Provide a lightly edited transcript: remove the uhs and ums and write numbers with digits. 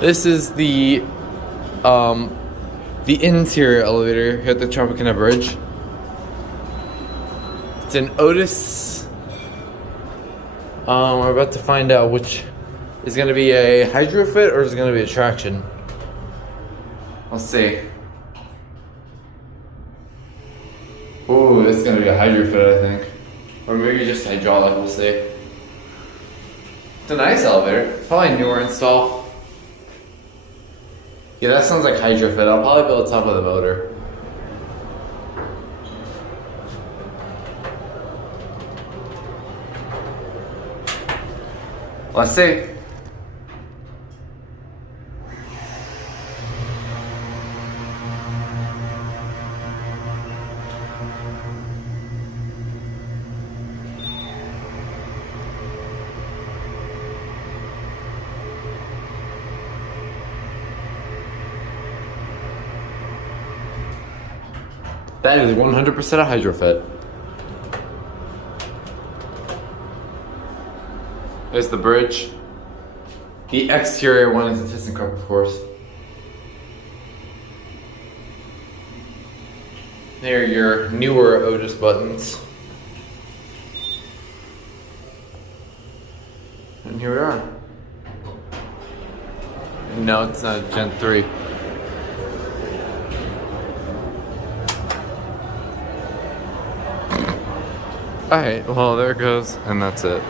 This is the interior elevator here at the Tropicana Bridge. It's an Otis. We're about to find out which is going to be a Hydrofit or is it going to be a traction. Let's see. Ooh, it's going to be a Hydrofit, I think. Or maybe just hydraulic, we'll see. It's a nice elevator. Probably newer install. Yeah, that sounds like Hydrofit. I'll probably build top of the motor. Let's see. That is 100% a Hydrofit. There's the bridge. The exterior one is a ThyssenKrupp, of course. There are your newer Otis buttons. And here we are. No, it's not Gen 3. Alright, well there it goes, and that's it.